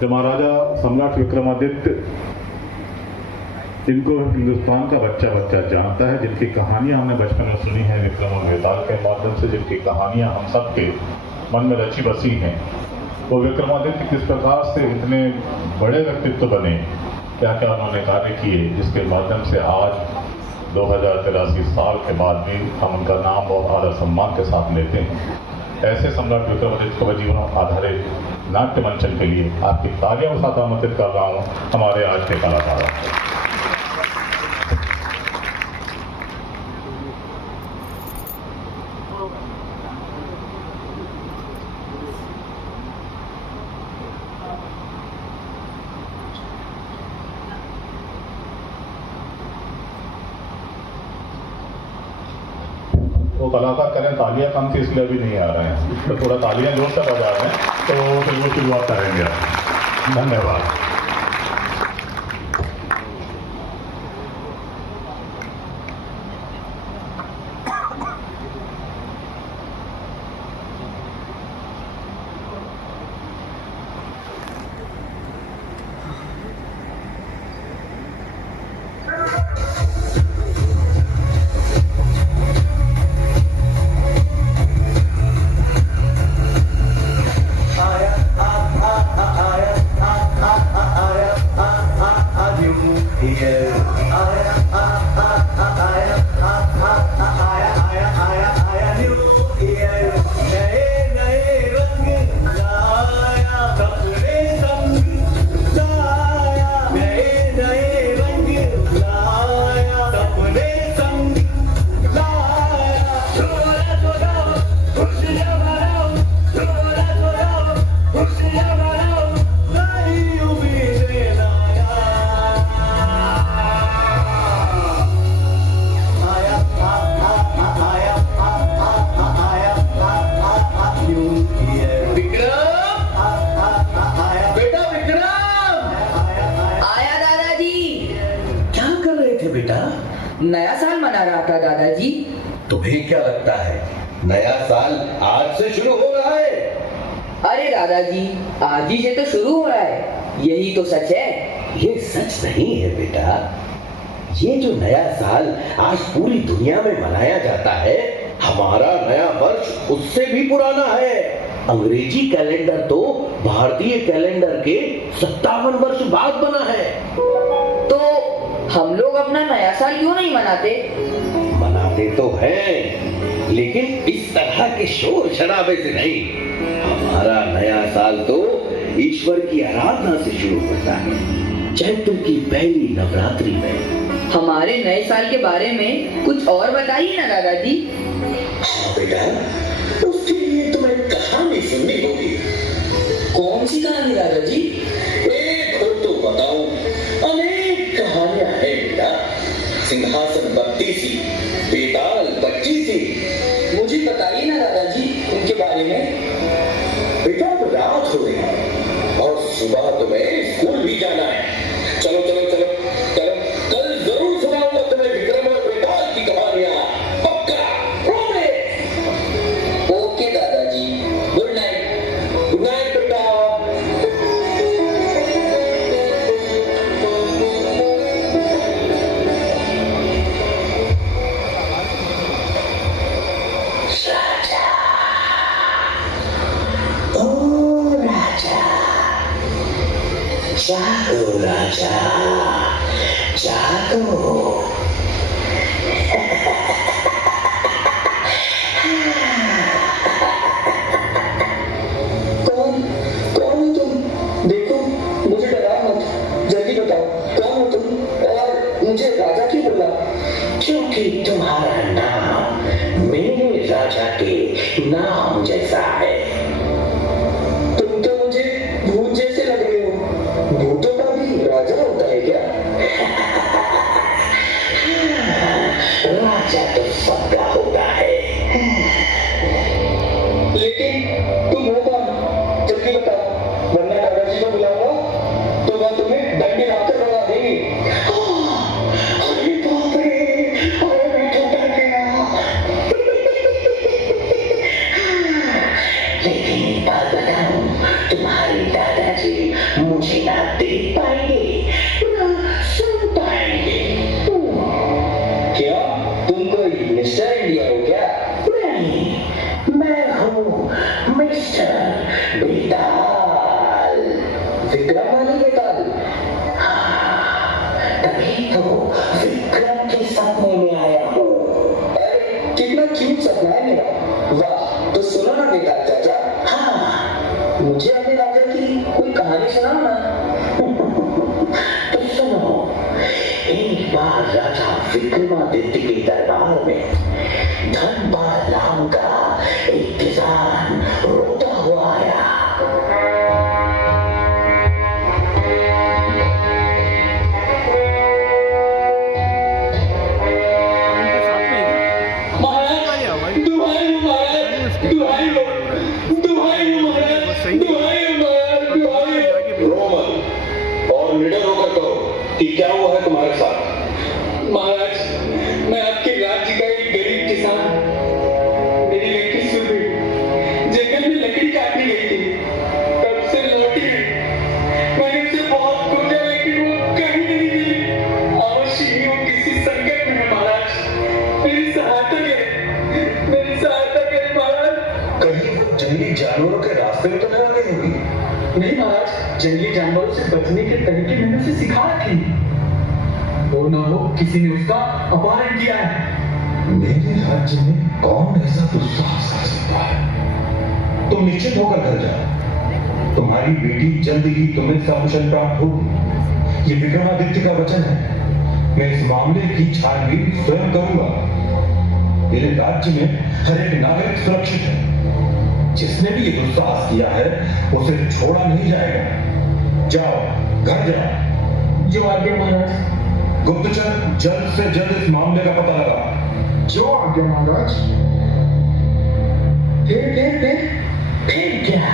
जब महाराजा सम्राट विक्रमादित्य, जिनको हिंदुस्तान का बच्चा बच्चा जानता है, जिनकी कहानियां हमने बचपन में सुनी है विक्रम और वेताल के माध्यम से, जिनकी कहानियां हम सबके मन में रची बसी हैं, वो विक्रमादित्य किस प्रकार से इतने बड़े व्यक्तित्व बने, क्या क्या उन्होंने कार्य किए, जिसके माध्यम से आज 2083 साल के बाद भी हम उनका नाम और आदर सम्मान के साथ लेते हैं। ऐसे सम्राट विक्रमादित्य को जीवन आधारित नाट्य मंचन के लिए आपकी तालियों के साथ आमंत्रित कर रहा हूँ हमारे आज के कलाकारों को। वो कलाकार करें तालियां कम थी इसलिए अभी नहीं आ रहे हैं, तो थोड़ा तालियां जोर से बजा रहे हैं तो फिर वो शुरुआत करेंगे। धन्यवाद। नया साल मना रहा था दादाजी। तुम्हें क्या लगता है नया साल आज से शुरू हो रहा है? अरे दादाजी, आज ही से तो शुरू हो रहा है, यही तो सच है। ये सच नहीं है बेटा। ये जो नया साल आज पूरी दुनिया में मनाया जाता है, हमारा नया वर्ष उससे भी पुराना है। अंग्रेजी कैलेंडर तो भारतीय कैलेंडर के 57 वर्ष बाद बना है। तो हम लोग अपना नया साल क्यों नहीं मनाते? मनाते तो हैं, लेकिन इस तरह के शोर शराबे से नहीं। हमारा नया साल तो ईश्वर की आराधना से शुरू होता है, चैत्र की पहली नवरात्रि में। हमारे नए साल के बारे में कुछ और बताइए ना दादाजी। हाँ बेटा, उसके लिए तुम्हें कहानी सुननी होगी। कौन सी कहानी दादाजी? एक हो तो बताओ, अनेक कहानियां हैं बेटा। सिंहासन 32, बेताल 25। मुझे बताइए ना दादाजी उनके बारे में। बेटा अब रात हो रही है और सुबह तुम्हें स्कूल भी जाना है। चलो चलो चलो चलो, कल जरूर सुनाऊंगा तुम्हें विक्रम और बेताल की कहानियां। पक्का? प्रॉमिस? ओके दादाजी, गुड नाइट। गुड नाइट बेटा। जागो राजा, जागो। कौन कौन हो तुम? देखो, मुझे डरा मत, जल्दी बताओ कौन हो तुम और मुझे राजा क्यों बोला? क्योंकि तुम्हारा नाम मेरे राजा के नाम जैसा है। तुम तो मुझे भूत जैसे लग रहे हो। भूतों का भी राजा होता है क्या? राजा तो सबका होता है। लेकिन तुम हो कौन? जल्दी बताओ, वरना दादाजी को बुलाऊंगा तो वह तुम्हें डंडे मारकर भगा देंगे। अरे बाप रे, अरे मैं तो डर गया। लेकिन एक बात बताऊं, तुम्हारे दादाजी मुझे ना देख पाएंगे ना सुन पाएंगे। क्या तुम कोई मिस्टर इंडिया हो क्या? नहीं, मैं हूँ मिस्टर बेताल। विक्रम वाली बेताल? तभी तो विक्रम के सपने में आया हूँ। अरे कितना क्यूट सपना है मेरा। वाह, तो सुनो ना बेताल चाचा, हाँ, मुझे अपने राजा की कोई कहानी सुनाओ ना। तो सुनो। एक बार राजा विक्रमादित्य के दरबार में धनपाल नाम का एक किसान रोता हुआ आया। महाराज, दुहाई हो महाराज, दुहाई हो, दुहाई हो महाराज, दुहाई हो महाराज, दुहाई हो। रो मत और निडर होकर कहो कि क्या हुआ है तुम्हारे साथ। महाराज, मैं आपके राज्य का एक गरीब किसान, मेरी लड़की सुरभि जंगल में लकड़ी काटने गई थी, तब से लौटी है। मैंने उसे बहुत खोजा लेकिन वो कहीं नहीं मिली। अवश्य वो किसी संकट में है महाराज, मेरी सहायता करें, मेरी सहायता करें महाराज। कहीं वो जंगली जानवरों के रास्ते में तो नहीं आ गई होगी। नहीं महाराज, जंगली जानवरों से बचने के तरीके मैंने उसे सिखा रखे। वो ना हो किसी ने उसका अपहरण किया है। मेरे राज्य में कौन ऐसा दुस्साहस कर सकता है। तुम निश्चित होकर घर जाओ, तुम्हारी बेटी जल्द ही तुम्हें सकुशल प्राप्त होगी। ये विक्रमादित्य का वचन है। मैं इस मामले की छानबीन स्वयं करूंगा। मेरे राज्य में हर एक नागरिक सुरक्षित है। जिसने भी ये दुस्साहस किया है उसे छोड़ा नहीं जाएगा। जाओ, घर जाओ। जो आज्ञा महाराज। गुप्तचर, जल्द से जल्द इस मामले का पता लगा। जो आज्ञा महाराज। फिर क्या?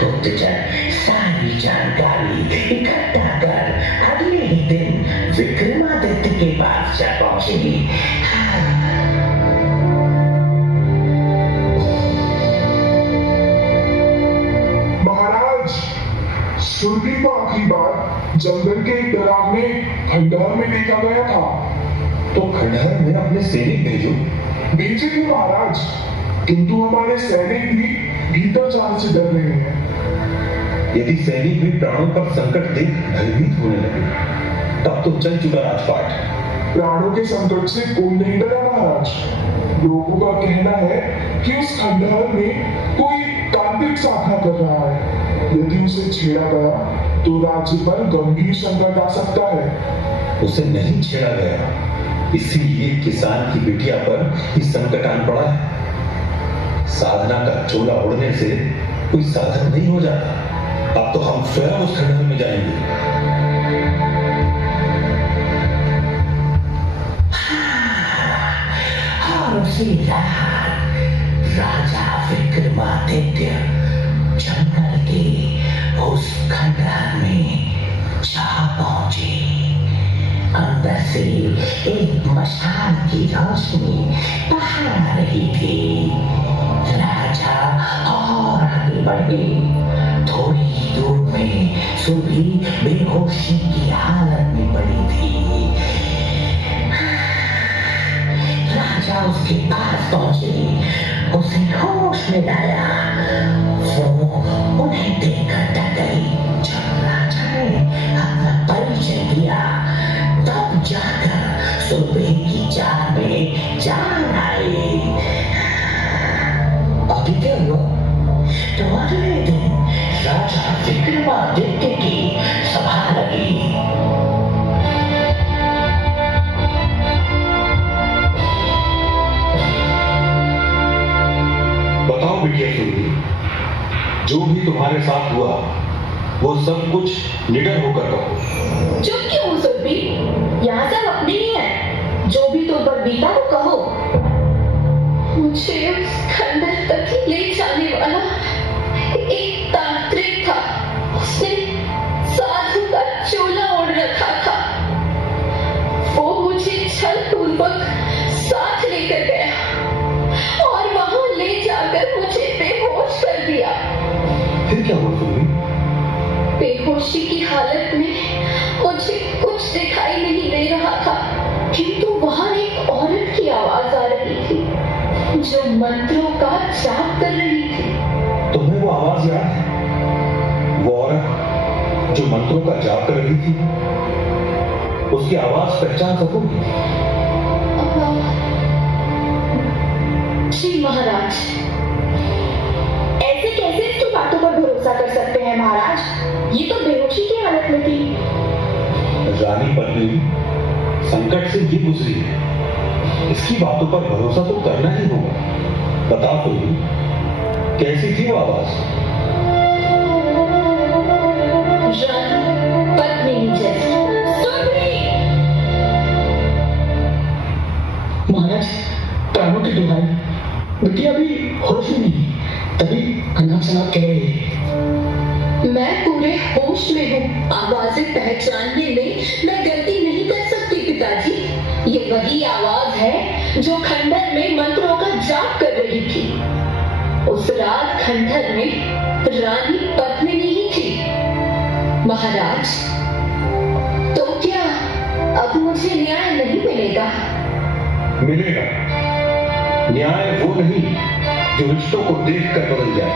गुप्तचर सारी जानकारी इकट्ठा कर अगले ही दिन विक्रमादित्य के पास जा पहुंचे। महाराज, सुरभि को आखिरी बार जंगल के एक डरावने खंडहर में देखा गया था। तो खंडहर में अपने सैनिक भेजो। भेजे थे महाराज, किंतु हमारे सैनिक भी भीतर जाने से डर रहे हैं। यदि सैनिक भी प्राणों पर संकट देख भयभीत होने लगे तब तो चल चुका राजपाट। प्राणों के संकट से कोई नहीं डरा महाराज। लोगों का कहना है कि उस खंडहर में कोई तांत्रिक साधना कर रहा है। यदि उसे छेड़ा गया तो राज्य पर गंभीर संकट आ सकता है। उसे नहीं छेड़ा गया, इसीलिए किसान की बिटिया पर ही संकट आन पड़ा है। साधना का चोला उड़ने से कोई साधन नहीं हो जाता। अब तो हम स्वयं उस खंडहर में जाएंगे। और उसी रात राजा विक्रमादित्य जंगल के उस खंडहर में जा पहुंचे। अंदर से एक मशाल की रोशनी बाहर आ रही थी। राजा और आगे बढ़े। थोड़ी ही दूर में सुरभि बेहोशी की हालत में पड़ी थी। राजा उसके पास पहुंचे, उसे होश में लाया। वो उन्हें देखकर डर गई। जब राजा ने अपना परिचय दिया तब जाकर सुरभि की जान में जान आई। अभी क्या हुआ? तो अगले दिन राजा विक्रमादित्य की सभा लगी। बताओ बिटिया सुरभि, जो भी तुम्हारे साथ हुआ वो सब कुछ निडर होकर कहो। चुप क्यों हो सुरभि? यहाँ सब अपने ही है। जो भी तुम पर बीता वो कहो। मुझे उस खंडहर तक ले जाने वाला एक तांत्रिक था। उसने साधु का चोला ओढ़ रखा था। वो मुझे छल पूर्वक साथ लेकर गया और वहां ले जाकर मुझे बेहोश कर दिया। फिर क्या हुआ सुरभि? बेहोशी की हालत में मुझे कुछ दिखाई नहीं दे रहा था, किंतु वहां एक औरत की आवाज आ रही थी जो मंत्रों का जाप कर रही थी। तुम्हें वो आवाज याद है? वो औरत जो मंत्रों का जाप कर रही थी, उसकी आवाज पहचान सकोगी? जी महाराज। ऐसे कैसे इसकी बातों पर भरोसा कर सकते हैं महाराज? ये तो बेहोशी की हालत में थी। रानी पद्मिनी संकट से ये गुजरी है, इसकी बातों पर भरोसा तो करना ही होगा। बताओ तो कैसी थी वो आवाज? रानी पद्मिनी जैसी। महाराज, प्राणों की दुहाई, बिटिया अभी होश में नहीं, तभी अनाप शनाप कह रही है। मैं पूरे होश में हूँ। आवाजें पहचानने में मैं गलती नहीं कर सकती पिताजी। ये वही आवाज है जो खंडहर में मंत्रों का जाप कर रही थी। उस रात खंडहर में रानी पद्मिनी ही थी। महाराज, तो क्या अब मुझे न्याय नहीं मिलेगा? मिलेगा। न्याय वो नहीं जो रिश्तों को देखकर बदल जाए।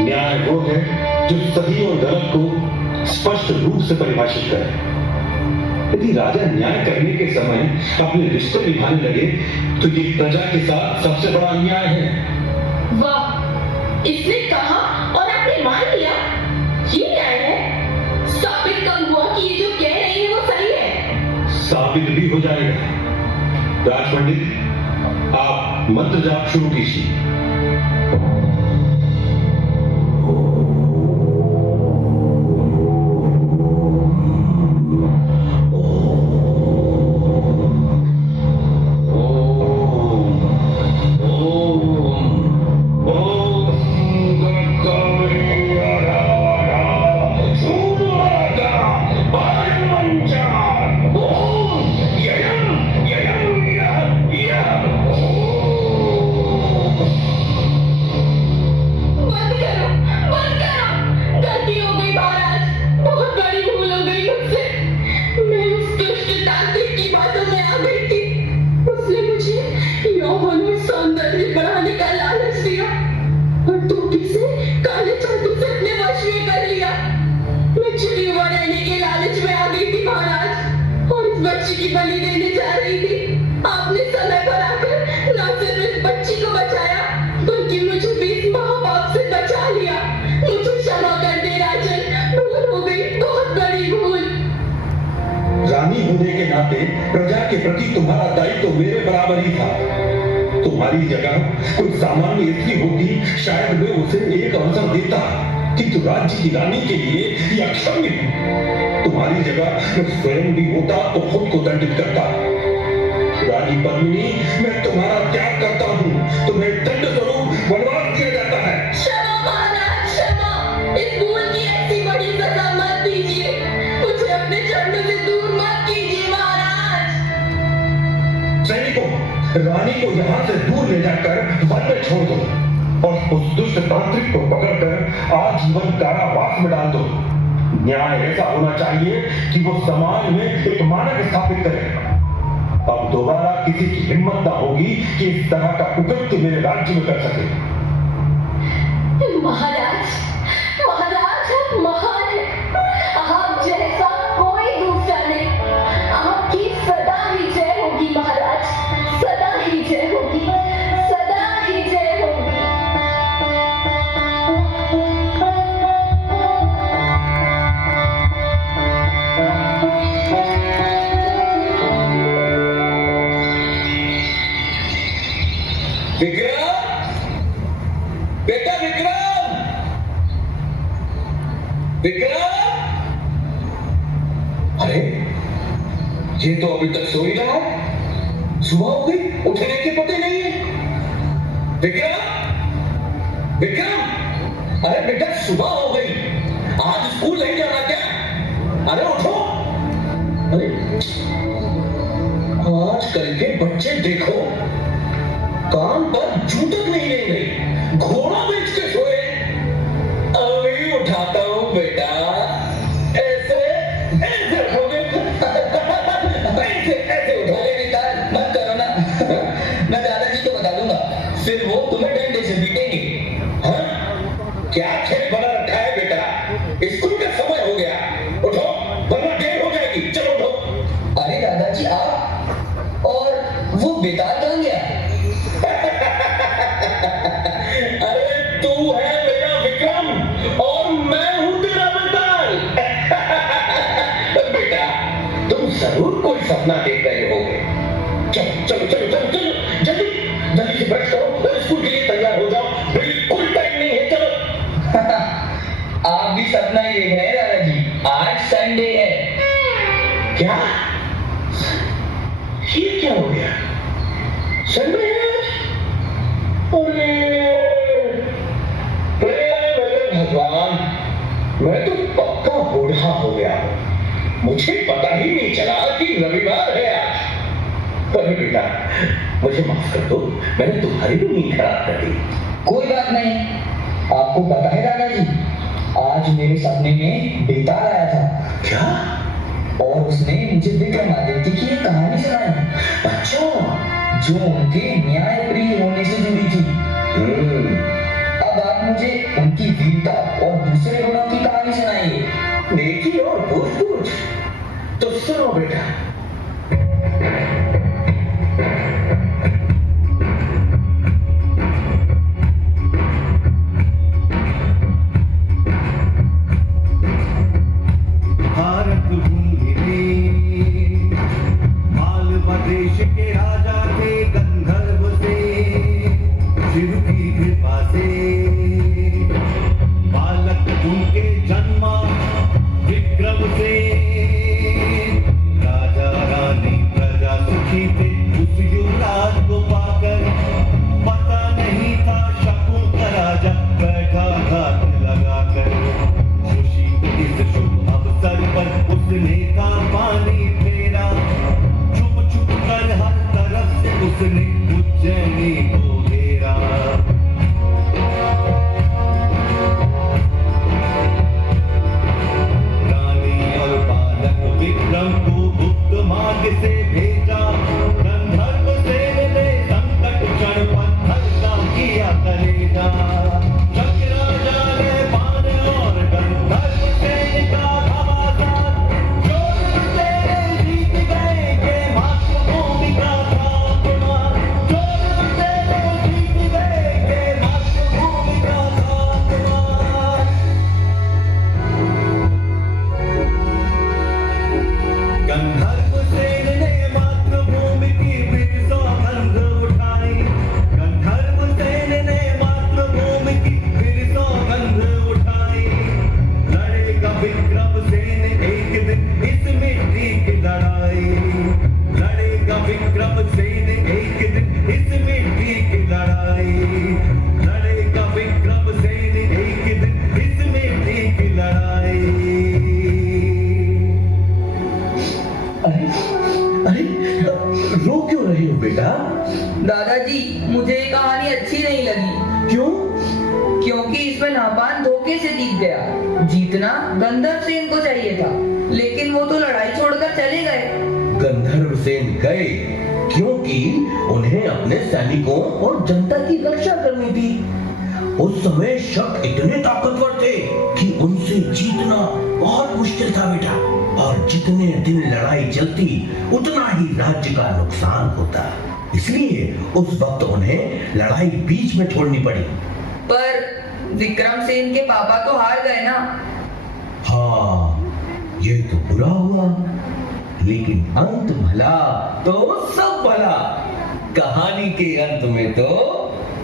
न्याय वो है जो सही और गलत को स्पष्ट रूप से परिभाषित करे। यदि राजा न्याय करने के समय अपने रिश्ते निभाने लगे तो ये प्रजा के साथ सबसे बड़ा अन्याय है। वाह, इसने कहा और आपने मान लिया, ये न्याय है? साबित कब हुआ कि ये जो कह रही है वो सही है? साबित भी हो जाएगा। राज पंडित, आप मंत्र जाप शुरू कीजिए। प्रजा के प्रति तुम्हारा दायित्व मेरे बराबर ही था। तुम्हारी जगह कोई सामान्य स्त्री होती, शायद मैं उसे एक अवसर देता, किंतु राज्य की रानी के लिए यह अक्षम्य है। तुम्हारी जगह मैं स्वयं भी होता तो खुद को दंडित करता। रानी पद्मिनी, मैं तुम्हारा त्याग करता हूँ। तुम्हें दंड स्वरूप वनवास दिया जाता है। क्षमा महाराज, क्षमा। इस भूल की ऐसी बड़ी सजा मत दीजिए। मुझे अपने चरणों से दूर मत कीजिए महाराज। सैनिकों, रानी को यहाँ से दूर ले जाकर वन में छोड़ दो और उस दुष्ट तांत्रिक को पकड़कर आजीवन कारावास में डाल दो। न्याय ऐसा होना चाहिए कि वो समाज में एक मानक स्थापित करे। अब दोबारा किसी की हिम्मत ना होगी कि इस तरह का कुकृत्य मेरे राज्य में कर सके। महाराज, महाराज, आप महान हैं। आप जैसा कोई दूसरा नहीं। आपकी सदा ही जय होगी महाराज, सदा ही जय होगी, सदा ही जय होगी। विक्रम, बेटा विक्रम, विक्रम। अरे ये तो अभी तक सो ही रहा है। सुबह हो गई, उठने के पते नहीं है। विक्रम, विक्रम, अरे बेटा सुबह हो गई, आज स्कूल नहीं जाना क्या? अरे उठो। अरे आजकल के बच्चे देखो, कान पर जू तक नहीं ले गई, घोड़ा बेच के सोए। अभी उठाता हूं बेटा। हो गया। उठो वरना देर हो जाएगी। चलो उठो। अरे दादाजी आप, और वो बेताल कहाँ गया? अरे तू है मेरा विक्रम और मैं हूं तेरा बेताल। बेटा तुम जरूर कोई सपना देख रहे होगे। चलो चलो चलो चलो चलो जल्दी जल्दी से ब्रश करो और स्कूल के लिए तैयार हो जाओ। बिल्कुल टाइम नहीं है। चलो। आप भी सपना ही देख रहे हैं दादाजी, आज संडे है। क्या ये क्या हो गया? संडे है आज? अरे भगवान, मैं तो पक्का बूढ़ा हो गया। मुझे पता ही नहीं चला कि रविवार है आज। अरे बेटा मुझे माफ कर दो, मैंने तुम्हारी भी नींद खराब कर दी। कोई बात नहीं। आपको पता है दादाजी, आज मेरे सपने में बेताल आया था। क्या? और उसने मुझे विक्रमादित्य की एक कहानी सुनाई। अच्छा, जो उनके न्याय प्रिय होने से जुड़ी थी। अब आप मुझे उनकी वीरता और दूसरे गुणों की कहानी सुनाइए। नेकी और पूछ तो सुनो बेटा। भारत भूमि में मालवा देश के राजा थे गंधर्व से, शिव की कृपा से बालक उनके जन्मा विक्रम से। राजा रानी प्रजा सुखी थे उस युवराज को पाकर, पता नहीं था शकुन का राजा बैठा घात लगाकर। खुशी इस शुभ अवसर पर उसने का पानी फेरा, छुप छुप कर हर तरफ से उसने उज्जैनी को घेरा। रानी और बालक विक्रम को गुप्त मार्ग से भेजा, गंधर्व सेन ने संकट क्षण पत्थर का किया कलेजा। जग राजा ने बाण और गंधर्व सेन का घमासान, चोर तेरे जीत गए ये मातृभूमि का तापमान। चोर तेरे जीत गए ये मातृभूमि का तापमान। गंधर्व सेन ने मातृभूमि की फिर सौगंध उठाई। गंधर्व सेन ने मातृभूमि की फिर सौगंध उठाई। लड़ेगा विक्रम सेन एक दिन इस मिट्टी की लड़ाई। लड़ेगा विक्रम सेन एक दिन इस मिट्टी की लड़ाई। लड़ेगा विक्रम सेन एक दिन इस मिट्टी की लड़ाई। अरे अरे रो क्यों रही हो बेटा? दादाजी मुझे ये कहानी अच्छी नहीं लगी। क्यों? क्योंकि इसमें नापान धोखे से जीत गया। जीतना गंधर्व सेन को चाहिए था, लेकिन वो तो लड़ाई छोड़कर चले गए। गंधर्व सेन गए क्योंकि उन्हें अपने सैनिकों और जनता की रक्षा करनी थी। उस समय शक इतने ताकतवर थे कि उनसे जीतना बहुत मुश्किल था बेटा। और जितने दिन लड़ाई चलती उतना ही राज्य का नुकसान होता। इसलिए उस वक्त उन्हें लड़ाई बीच में छोड़नी पड़ी। पर विक्रम सेन के पापा तो हार गए ना। हाँ, ये तो बुरा हुआ, लेकिन अंत भला तो सब भला। कहानी के अंत में तो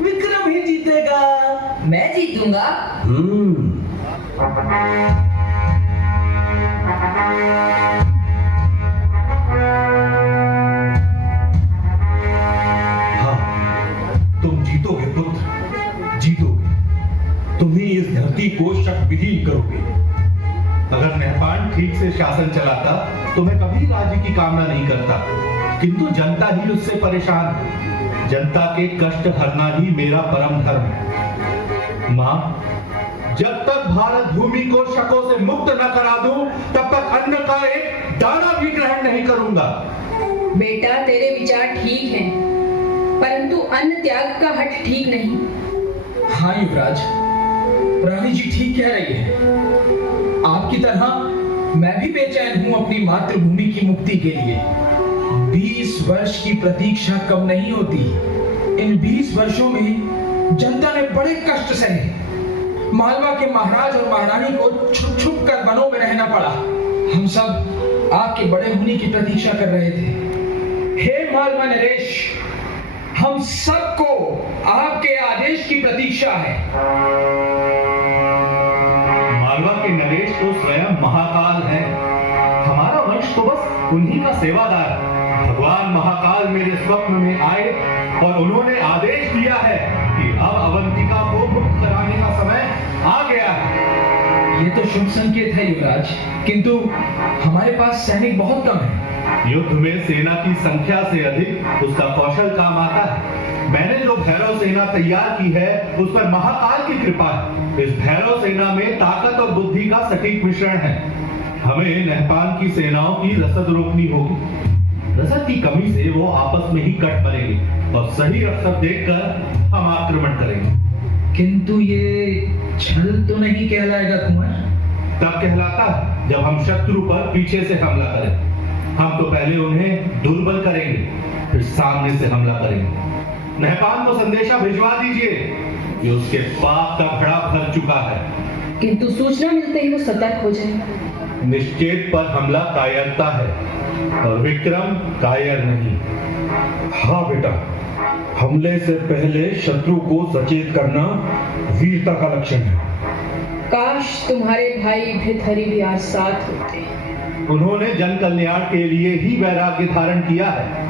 विक्रम ही जीतेगा। मैं जीतूंगा। हाँ, तुम जीतोगे पुत्र, जीतोगे। तुम ही इस धरती को शक विहीन करोगे। अगर नहपान ठीक से शासन चलाता तो मैं कभी राज्य की कामना नहीं करता, किंतु जनता ही उससे परेशान है। जनता के कष्ट हरना ही मेरा परम धर्म है। माँ, जब तक भारत भूमि को शकों से मुक्त न करा दूं, तब तक अन्न का एक दाना भी ग्रहण नहीं करूंगा। बेटा तेरे विचार ठीक हैं, परंतु अन्न त्याग का हठ ठीक नहीं। हाँ युवराज, रानी जी ठीक कह रही है। आपकी तरह मैं भी बेचैन हूं अपनी मातृभूमि की मुक्ति के लिए। 20 वर्ष की प्रतीक्षा कम नहीं होती। इन 20 वर्षों में जनता ने बड़े कष्ट सहे। मालवा के महाराज और महारानी को छुप छुप कर वनों में रहना पड़ा। हम सब आपके बड़े होने की प्रतीक्षा कर रहे थे। हे मालवा नरेश, हम सबको आपके आदेश की प्रतीक्षा है। मालवा के नरेश तो स्वयं महाकाल है। हमारा वंश तो बस उन्हीं का सेवादार। भगवान महाकाल मेरे स्वप्न में आए और उन्होंने आदेश दिया है कि अब अवंतिका को मुक्त कराने का समय आ गया है। ये तो शुभ संकेत है युवराज, किंतु हमारे पास सैनिक बहुत कम है। युद्ध में सेना की संख्या से अधिक उसका कौशल काम आता है। मैंने जो भैरव सेना तैयार की है उस पर महाकाल की कृपा है। इस भैरव सेना में ताकत और बुद्धि का सटीक मिश्रण है। हमें नहपान की सेनाओं की रसद रोकनी होगी। रसद की कमी से वो आपस में ही कट मरेंगे और सही अवसर देखकर हम आक्रमण करेंगे। किंतु ये छल तो नहीं कहलाएगा कुंवर? तब कहलाता है जब हम शत्रु पर पीछे से हमला करें। हम तो पहले उन्हें दुर्बल करेंगे, फिर सामने से हमला करेंगे। नहपान को संदेशा भिजवा दीजिए कि उसके पाप का घड़ा भर चुका है। किंतु सूचना मिलते ही वो सतर्क हो जाएगा। निश्चेत पर हमला कायरता है और विक्रम कायर नहीं। हाँ बेटा, हमले से पहले शत्रु को सचेत करना वीरता का लक्षण है। काश तुम्हारे भाई भृतहरि भी आज साथ होते। उन्होंने जन कल्याण के लिए ही वैराग्य धारण किया है।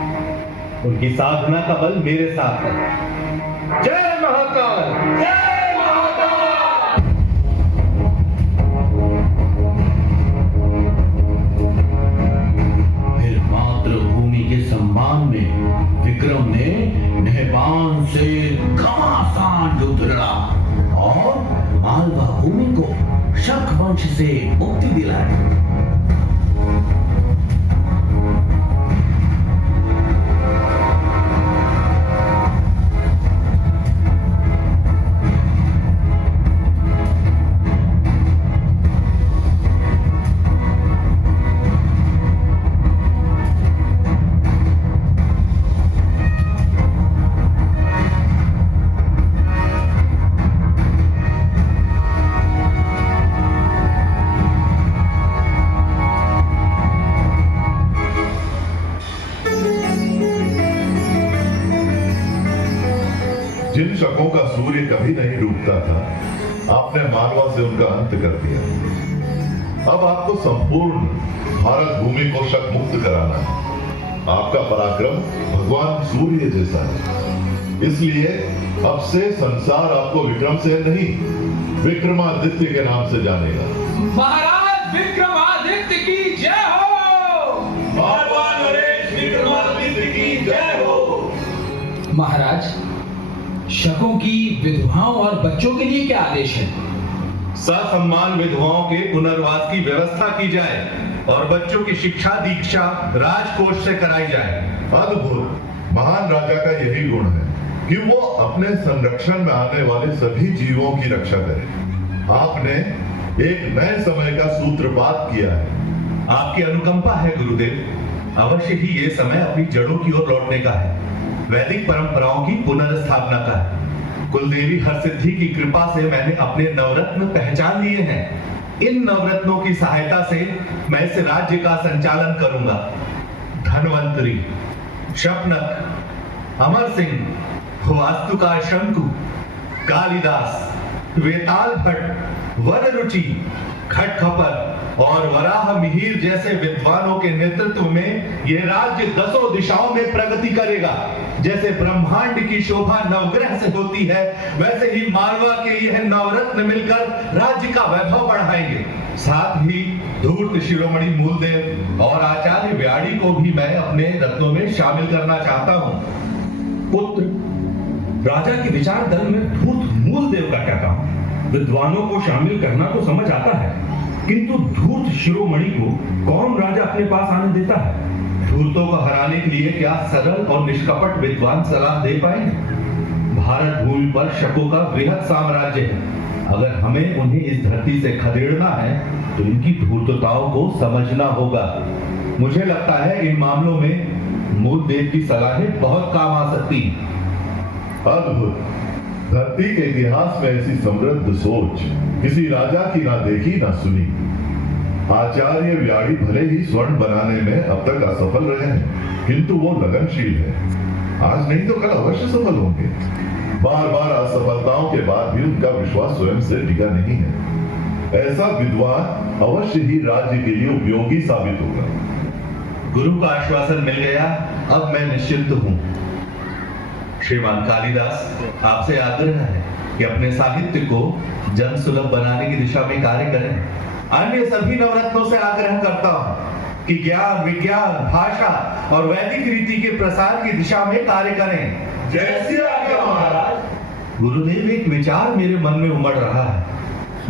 उनकी साधना का बल मेरे साथ है। जय महाकाल, जय महाकाल। फिर मातृभूमि के सम्मान में विक्रम ने नहपान से घमासान युद्ध लड़ा और मालवा भूमि को शक वंश से मुक्ति दिलाई। जिन शकों का सूर्य कभी नहीं डूबता था, आपने मालवा से उनका अंत कर दिया। अब आपको संपूर्ण भारत भूमि को शक मुक्त कराना है। आपका पराक्रम भगवान सूर्य जैसा है, इसलिए अब से संसार आपको विक्रमसेन नहीं, विक्रमादित्य के नाम से जानेगा। महाराज विक्रमादित्य की जय हो। मालवा नरेश विक्रमादित्य की जय हो। महाराज, शकों की विधवाओं और बच्चों के लिए क्या आदेश है? ससम्मान विधवाओं के पुनर्वास की व्यवस्था की जाए और बच्चों की शिक्षा दीक्षा राजकोष से कराई जाए। अद्भुत, महान राजा का यही गुण है कि वो अपने संरक्षण में आने वाले सभी जीवों की रक्षा करे। आपने एक नए समय का सूत्रपात किया है। आपकी अनुकंपा है गुरुदेव। अवश्य ही ये समय अपनी जड़ों की ओर लौटने का है, वैदिक परंपराओं की पुनर्स्थापना का है। कुलदेवी हरसिद्धि की कृपा से मैंने अपने नवरत्न पहचान लिए हैं। इन नवरत्नों की सहायता से मैं इस राज्य का संचालन करूंगा। धनवंतरी, शपनक, अमर सिंह, वास्तुकार शंकु, कालिदास, वेताल भट्ट, वन रुचि, खटखपर और वराह मिहिर जैसे विद्वानों के नेतृत्व में यह राज्य 10 दिशाओं में प्रगति करेगा। जैसे ब्रह्मांड की शोभा नवग्रह से होती है, वैसे ही मालवा के यह नवरत्न मिलकर राज्य का वैभव बढ़ाएंगे। साथ ही धूर्त शिरोमणि मूलदेव और आचार्य व्याड़ी को भी मैं अपने रत्नों में शामिल करना चाहता हूं। पुत्र, राजा के विचार दल में धूर्त मूलदेव का क्या काम? विद्वानों को शामिल करना तो समझ आता है, किंतु धूर्त शिरोमणि को कौन राजा अपने पास आने देता है? धूर्तों को हराने के लिए क्या सरल और निष्कपट विद्वान सलाह दे पाएंगे? भारत भूमि पर शकों का वृहद साम्राज्य है। अगर हमें उन्हें इस धरती से खदेड़ना है तो इनकी धूर्तताओं को समझना होगा। मुझे लगता है इन मामलों में मूल देव की सलाहें बहुत काम आ सकती हैं। अद्भुत। धरती के इतिहास में ऐसी समृद्ध सोच किसी राजा की ना देखी ना सुनी। आचार्य व्याड़ी भले ही स्वर्ण बनाने में अब तक असफल रहे हैं, किंतु वो लगनशील है। आज नहीं तो कल अवश्य सफल होंगे। बार बार असफलताओं के बाद भी उनका विश्वास स्वयं से डिगा नहीं है। ऐसा विद्वान अवश्य ही राज्य के लिए उपयोगी साबित होगा। गुरु का आश्वासन मिल गया, अब मैं निश्चिंत हूं। श्रीमान कालिदास, आपसे आग्रह है कि अपने साहित्य को जन सुलभ बनाने की दिशा में कार्य करें। अन्य सभी नवरत्नों से आग्रह करता हूं कि ज्ञान, विज्ञान, भाषा और वैदिक रीति के प्रसार की दिशा में कार्य करें। जैसे आज्ञा महाराज। गुरुदेव, एक विचार मेरे मन में उमड़ रहा है,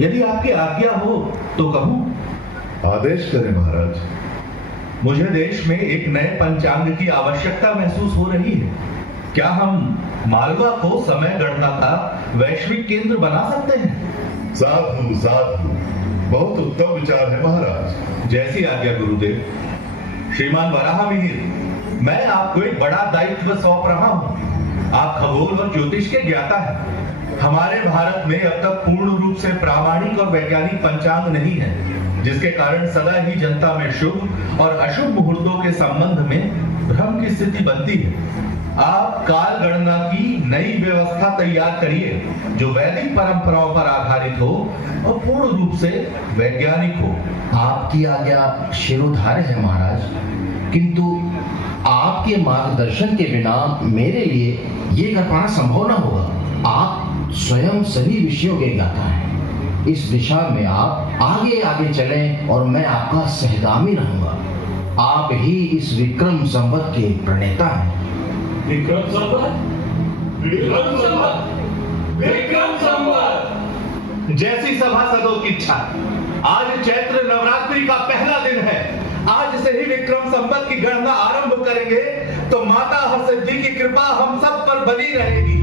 यदि आपकी आज्ञा हो तो कहूं? आदेश करें महाराज। मुझे देश में एक नए पंचांग की आवश्यकता महसूस हो रही है। क्या हम मालवा को समय गणना का वैश्विक केंद्र बना सकते हैं? साधु साधु, बहुत उत्तम विचार है महाराज। जैसी आज्ञा गुरुदेव। श्रीमान वराहमिहिर, मैं आपको एक बड़ा दायित्व सौंप रहा हूं। आप खगोल और ज्योतिष के ज्ञाता हैं। हमारे भारत में अब तक पूर्ण रूप से प्रामाणिक और वैज्ञानिक पंचांग नहीं है, जिसके कारण सदा ही जनता में शुभ और अशुभ मुहूर्तों के संबंध में भ्रम की स्थिति बनती है। आप काल गणना की नई व्यवस्था तैयार करिए जो वैदिक परंपराओं पर आधारित हो और पूर्ण रूप से वैज्ञानिक हो। आपकी आज्ञा शिरोधार्य है महाराज, किंतु आपके मार्गदर्शन के बिना मेरे लिए ये कर पाना संभव न होगा। आप स्वयं सभी विषयों के ज्ञाता हैं। इस दिशा में आप आगे आगे चलें और मैं आपका सहगामी रहूंगा। आप ही इस विक्रम संवत के प्रणेता हैं। विक्रम संवत, विक्रम संवत, विक्रम संवत। जैसी सभासदों की इच्छा। आज चैत्र नवरात्रि का पहला दिन है। आज से ही विक्रम संवत की गणना आरंभ करेंगे तो माता हरसिद्धि की कृपा हम सब पर बनी रहेगी।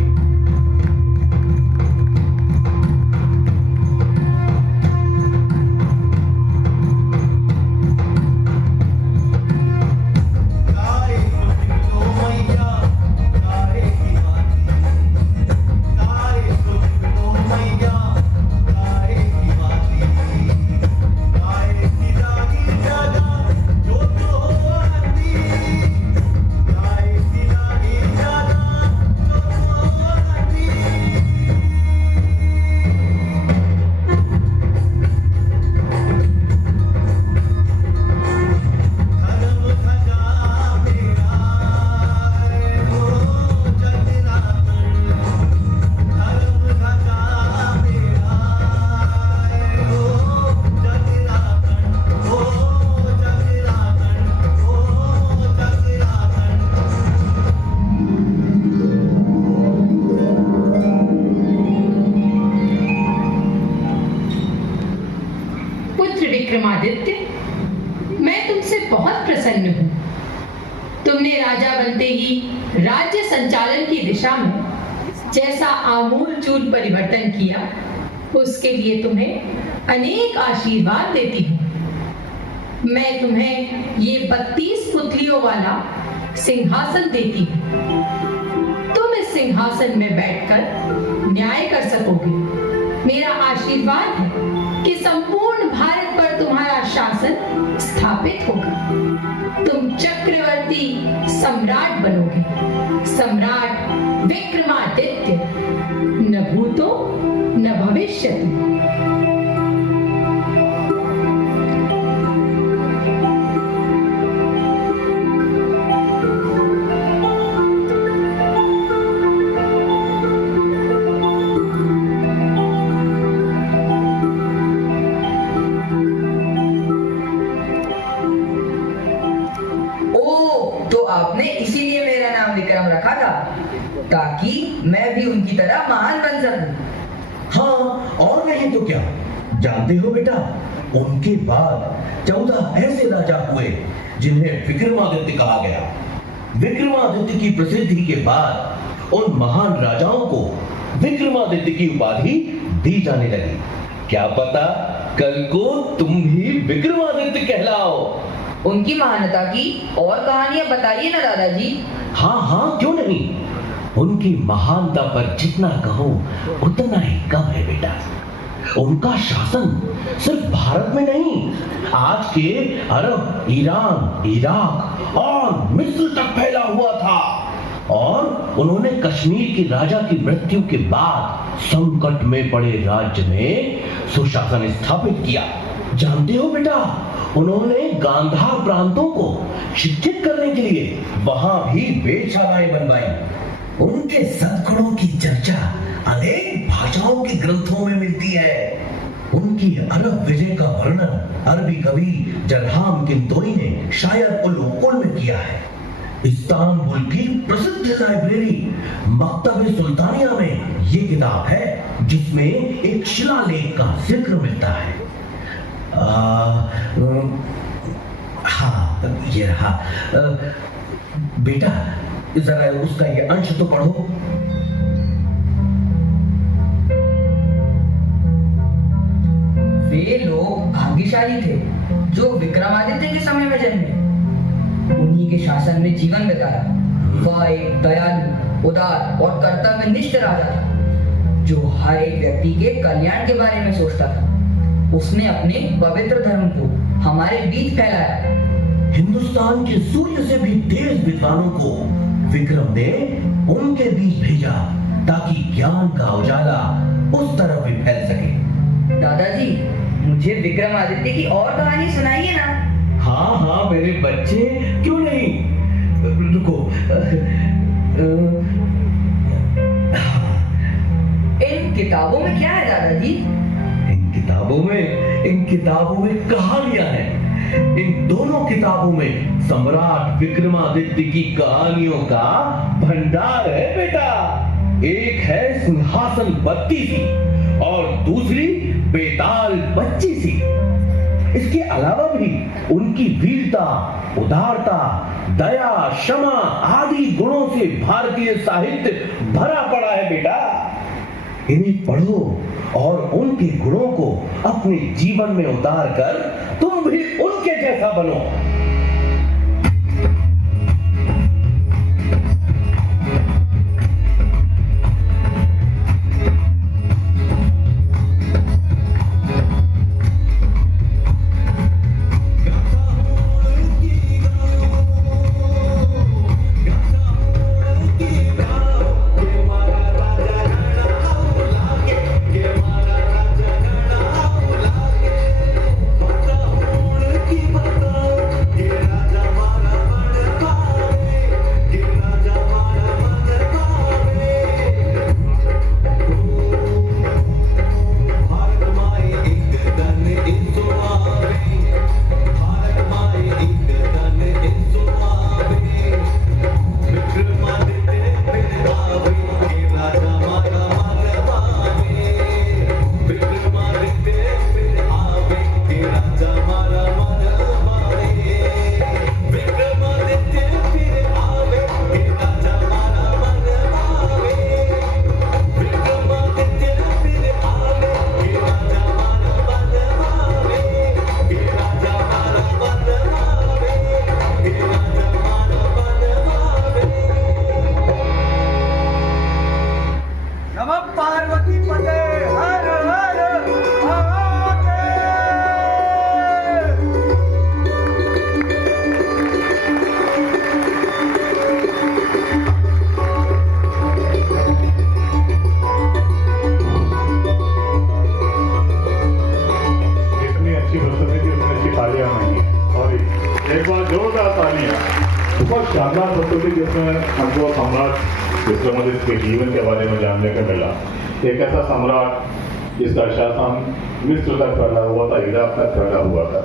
विक्रमादित्य, मैं तुमसे बहुत प्रसन्न हूँ। तुमने राजा बनते ही राज्य संचालन की दिशा में जैसा आमूलचूल परिवर्तन किया, उसके लिए तुम्हें अनेक आशीर्वाद देती हूँ। मैं तुम्हें ये 32 पुतलियों वाला सिंहासन देती हूँ। तुम इस सिंहासन में बैठकर न्याय कर सकोगे। मेरा आशीर्वाद है कि संपूर्ण भारत पर तुम्हारा शासन स्थापित होगा। तुम चक्रवर्ती सम्राट बनोगे, सम्राट विक्रमादित्य, न भूतो न भविष्यति। ताकि मैं भी उनकी तरह महान बन सकूं। हाँ, और नहीं तो क्या। जानते हो बेटा, उनके बाद 14 ऐसे राजा हुए जिन्हें विक्रमादित्य कहा गया। विक्रमादित्य की प्रसिद्धि के बाद उन महान राजाओं को विक्रमादित्य की उपाधि दी जाने लगी। क्या पता कल को तुम भी विक्रमादित्य कहलाओ। उनकी महानता की और कहानियां बताइए ना दादाजी। हाँ हाँ, क्यों नहीं। उनकी महानता पर जितना कहो उतना ही कम है बेटा। उनका शासन सिर्फ भारत में नहीं, आज के अरब, ईरान, इराक और मिस्र तक फैला हुआ था। और उन्होंने कश्मीर के राजा की मृत्यु के बाद संकट में पड़े राज्य में सुशासन स्थापित किया। जानते हो बेटा, उन्होंने गांधार प्रांतों को शिक्षित करने के लिए वहां भी वेधशालाएं बनवाई। उनके सद्गुणों की चर्चा अनेक भाषाओं के ग्रंथों में मिलती है। उनकी अरब विजय का वर्णन अरबी कवि जरहाम किंतोई ने शायर उल उक़ुल में किया है। इस्तांबुल की प्रसिद्ध लाइब्रेरी मकतब सुल्तानिया में ये किताब है जिसमें एक शिलालेख का जिक्र मिलता है। हाँ, ये रहा। बेटा जरा उसका ये अंश तो पढ़ो। वे लोग भाग्यशाली थे जो विक्रमादित्य के समय में जन्मे, उन्हीं के शासन में जीवन बिताया। वह एक दयालु, उदार और कर्तव्यनिष्ठ राजा था जो हर एक व्यक्ति के कल्याण के बारे में सोचता था। उसने अपने पवित्र धर्म को हमारे बीच फैलाया। हिंदुस्तान के सूर्य से भी तेज विद्वानों को विक्रम ने उनके बीच भेजा ताकि ज्ञान का उजाला उस तरफ भी फैल सके। दादाजी, मुझे विक्रमादित्य की और कहानी सुनाइए ना। हाँ हाँ मेरे बच्चे, क्यों नहीं। रुको। इन किताबों में क्या है दादाजी? इन किताबों में कहानियां हैं। इन दोनों किताबों में सम्राट विक्रमादित्य की कहानियों का भंडार है बेटा। एक है सिंहासन बत्तीसी और दूसरी बेताल 25सी। इसके अलावा भी उनकी वीरता, उदारता, दया, क्षमा आदि गुणों से भारतीय साहित्य भरा पड़ा है बेटा। इन्हें पढ़ो और उनके गुणों को अपने जीवन में उतार कर तुम भी उनके जैसा बनो। शानदार प्रस्तुति जिसमें हमको सम्राट विक्रमादित्य के जीवन के बारे में जानने को मिला। एक ऐसा सम्राट जिसका शासन मिस्र तक फैला हुआ था, इराक तक फैला हुआ था।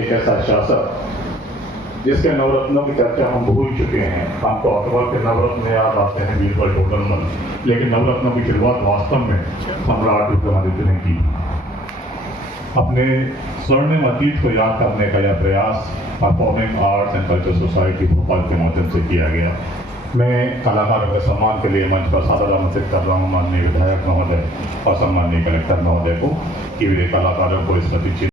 एक ऐसा शासक जिसके नवरत्नों की चर्चा हम भूल चुके हैं। हमको अकबर के नवरत्न याद आते हैं, बीरबल टोडरमल, लेकिन नवरत्नों की शुरुआत वास्तव में सम्राट विक्रमादित्य ने की। अपने स्वर्णिम अतीत को याद करने का यह प्रयास performing arts and culture society Bhopal के माध्यम से किया गया। मैं कलाकारों के सम्मान के लिए मंच पर सादर आमंत्रित कर रहा हूँ माननीय विधायक महोदय और सम्माननीय कलेक्टर महोदय को कि वे कलाकारों को स्मृति चिन्ह